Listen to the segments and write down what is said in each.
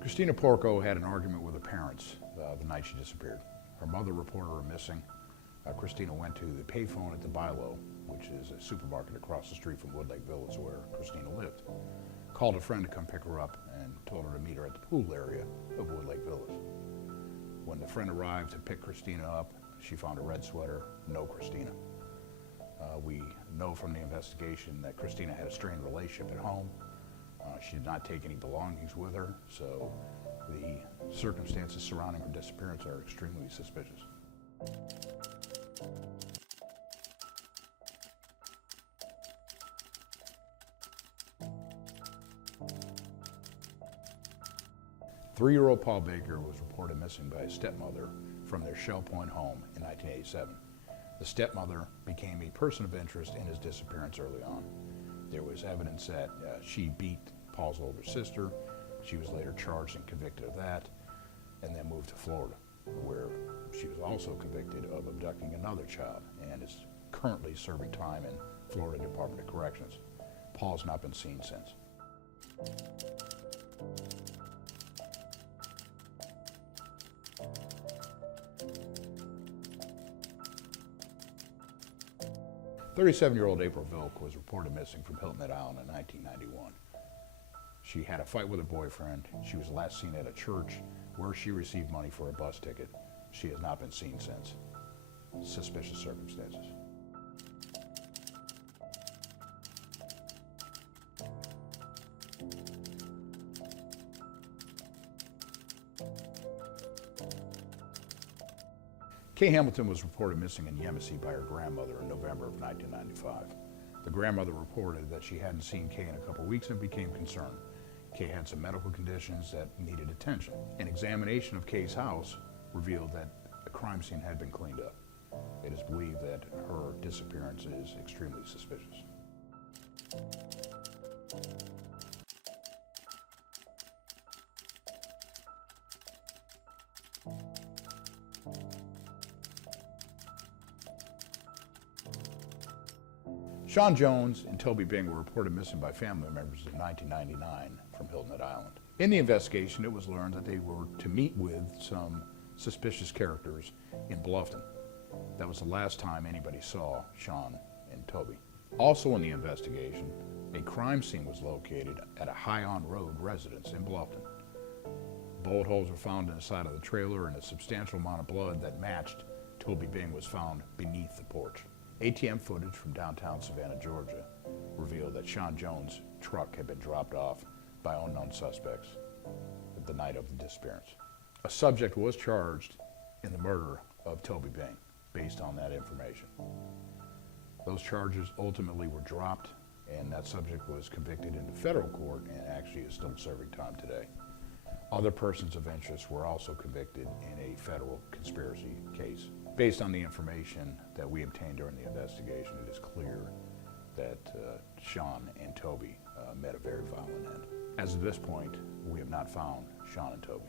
Christina Porco had an argument with her parents the night she disappeared. Her mother reported her missing. Christina went to the payphone at the Bilo, which is a supermarket across the street from Woodlake Village where Christina lived. Called a friend to come pick her up and told her to meet her at the pool area of Woodlake Village. When the friend arrived to pick Christina up, she found a red sweater, no Christina. We know from the investigation that Christina had a strained relationship at home. She did not take any belongings with her, so the circumstances surrounding her disappearance are extremely suspicious. Three-year-old Paul Baker was reported missing by his stepmother from their Shell Point home in 1987. The stepmother became a person of interest in his disappearance early on. There was evidence that she beat Paul's older sister. She was later charged and convicted of that, and then moved to Florida, where she was also convicted of abducting another child and is currently serving time in Florida Department of Corrections. Paul's not been seen since. "37-year-old April Bilk was reported missing from Hilton Head Island in 1991. She had a fight with her boyfriend. She was last seen at a church where she received money for a bus ticket. She has not been seen since. Suspicious circumstances." Kay Hamilton was reported missing in Yemassee by her grandmother in November of 1995. The grandmother reported that she hadn't seen Kay in a couple weeks and became concerned. Kay had some medical conditions that needed attention. An examination of Kay's house revealed that the crime scene had been cleaned up. It is believed that her disappearance is extremely suspicious. Sean Jones and Toby Bing were reported missing by family members in 1999 from Hilton Head Island. In the investigation, it was learned that they were to meet with some suspicious characters in Bluffton. That was the last time anybody saw Sean and Toby. Also in the investigation, a crime scene was located at a High On Road residence in Bluffton. Bullet holes were found in the side of the trailer, and a substantial amount of blood that matched Toby Bing was found beneath the porch. ATM footage from downtown Savannah, Georgia, revealed that Sean Jones' truck had been dropped off by unknown suspects the night of the disappearance. A subject was charged in the murder of Toby Bing based on that information. Those charges ultimately were dropped, and that subject was convicted in the federal court and actually is still serving time today. Other persons of interest were also convicted in a federal conspiracy case. Based on the information that we obtained during the investigation, it is clear that Sean and Toby met a very violent end. As of this point, we have not found Sean and Toby.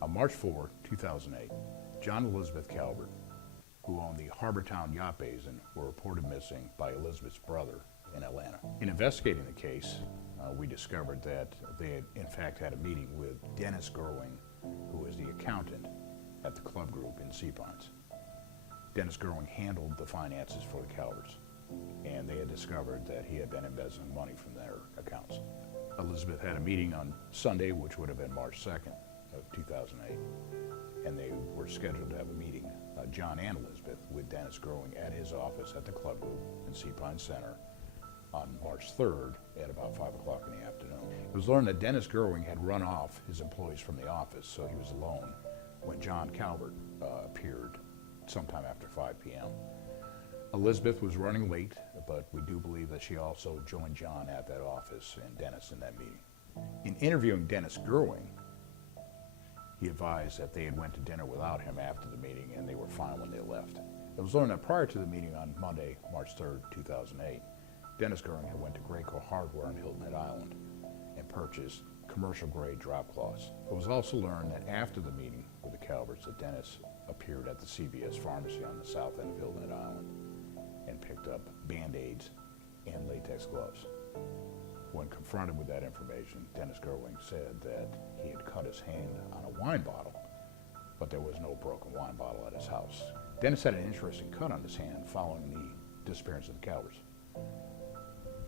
On March 4, 2008, John and Elizabeth Calvert, who owned the Harbortown Yacht Basin, were reported missing by Elizabeth's brother in Atlanta. In investigating the case, we discovered that they had in fact had a meeting with Dennis Gerwing, who is the accountant at the club group in Sea Pines. Dennis Gerwing handled the finances for the Calverts, and they had discovered that he had been embezzling money from their accounts. Elizabeth had a meeting on Sunday, which would have been March 2nd of 2008, and they were scheduled to have a meeting, John and Elizabeth, with Dennis Gerwing at his office at the club group in Sea Pines Center on March 3rd at about 5 o'clock in the afternoon. It was learned that Dennis Gerwing had run off his employees from the office, so he was alone when John Calvert appeared sometime after 5 p.m. Elizabeth was running late, but we do believe that she also joined John at that office and Dennis in that meeting. In interviewing Dennis Gerwing, he advised that they had went to dinner without him after the meeting and they were fine when they left. It was learned that prior to the meeting on Monday, March 3rd, 2008, Dennis Gerwing had went to Graco Hardware on Hilton Head Island and purchased commercial-grade drop cloths. It was also learned that after the meeting with the Calverts that Dennis appeared at the CVS pharmacy on the south end of Hilton Head Island and picked up Band-Aids and latex gloves. When confronted with that information, Dennis Gerwing said that he had cut his hand on a wine bottle, but there was no broken wine bottle at his house. Dennis had an interesting cut on his hand following the disappearance of the Calverts.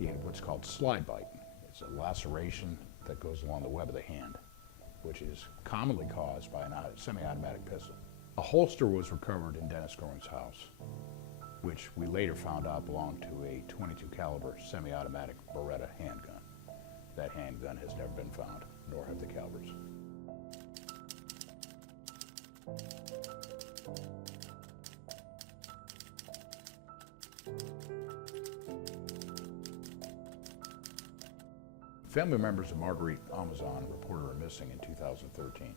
He had what's called slide bite. It's a laceration that goes along the web of the hand, which is commonly caused by a semi-automatic pistol. A holster was recovered in Dennis Gerwing's house, which we later found out belonged to a .22 caliber semi-automatic Beretta handgun. That handgun has never been found, nor have the Calverts. Family members of Margarita Amazon reported her missing in 2013.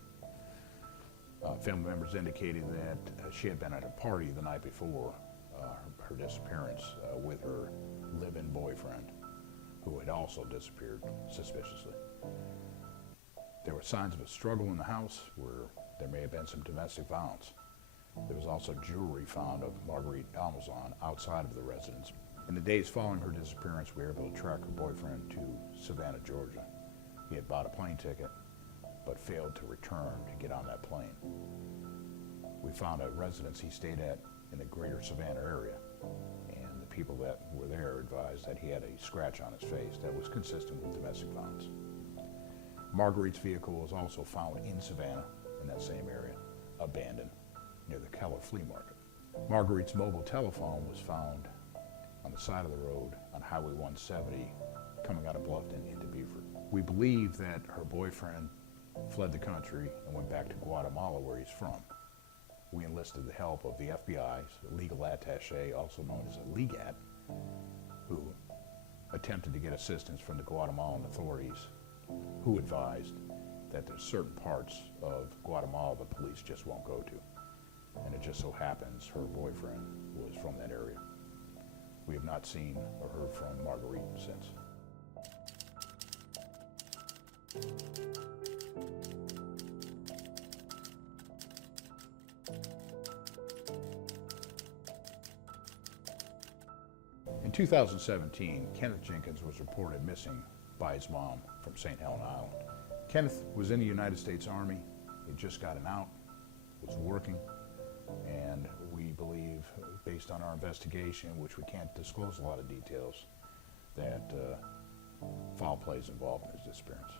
Family members indicated that she had been at a party the night before her disappearance with her live-in boyfriend, who had also disappeared suspiciously. There were signs of a struggle in the house where there may have been some domestic violence. There was also jewelry found of Margarita Amazon outside of the residence. In the days following her disappearance, we were able to track her boyfriend to Savannah, Georgia. He had bought a plane ticket, but failed to return to get on that plane. We found a residence he stayed at in the greater Savannah area, and the people that were there advised that he had a scratch on his face that was consistent with domestic violence. Marguerite's vehicle was also found in Savannah, in that same area, abandoned near the Calvert Flea Market. Marguerite's mobile telephone was found on the side of the road on Highway 170 coming out of Bluffton into Beaufort. We believe that her boyfriend fled the country and went back to Guatemala, where he's from. We enlisted the help of the FBI's legal attaché, also known as a legat, who attempted to get assistance from the Guatemalan authorities, who advised that there's certain parts of Guatemala the police just won't go to. And it just so happens her boyfriend was from that area. We have not seen or heard from Marguerite since. In 2017, Kenneth Jenkins was reported missing by his mom from St. Helena Island. Kenneth was in the United States Army. He'd just gotten out, was working, and we believe, based on our investigation, which we can't disclose a lot of details, that foul play is involved in his disappearance.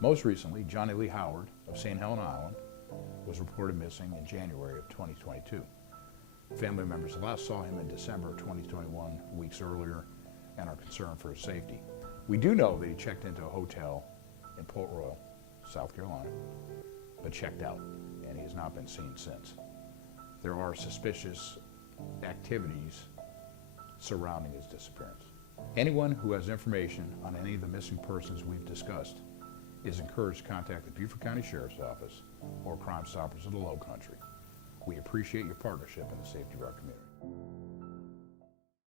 Most recently, Johnny Lee Howard of St. Helena Island was reported missing in January of 2022. Family members last saw him in December of 2021, weeks earlier, and are concerned for his safety. We do know that he checked into a hotel in Port Royal, South Carolina, but checked out, and he has not been seen since. There are suspicious activities surrounding his disappearance. Anyone who has information on any of the missing persons we've discussed is encouraged to contact the Beaufort County Sheriff's Office or Crime Stoppers of the Low Country. We appreciate your partnership in the safety of our community.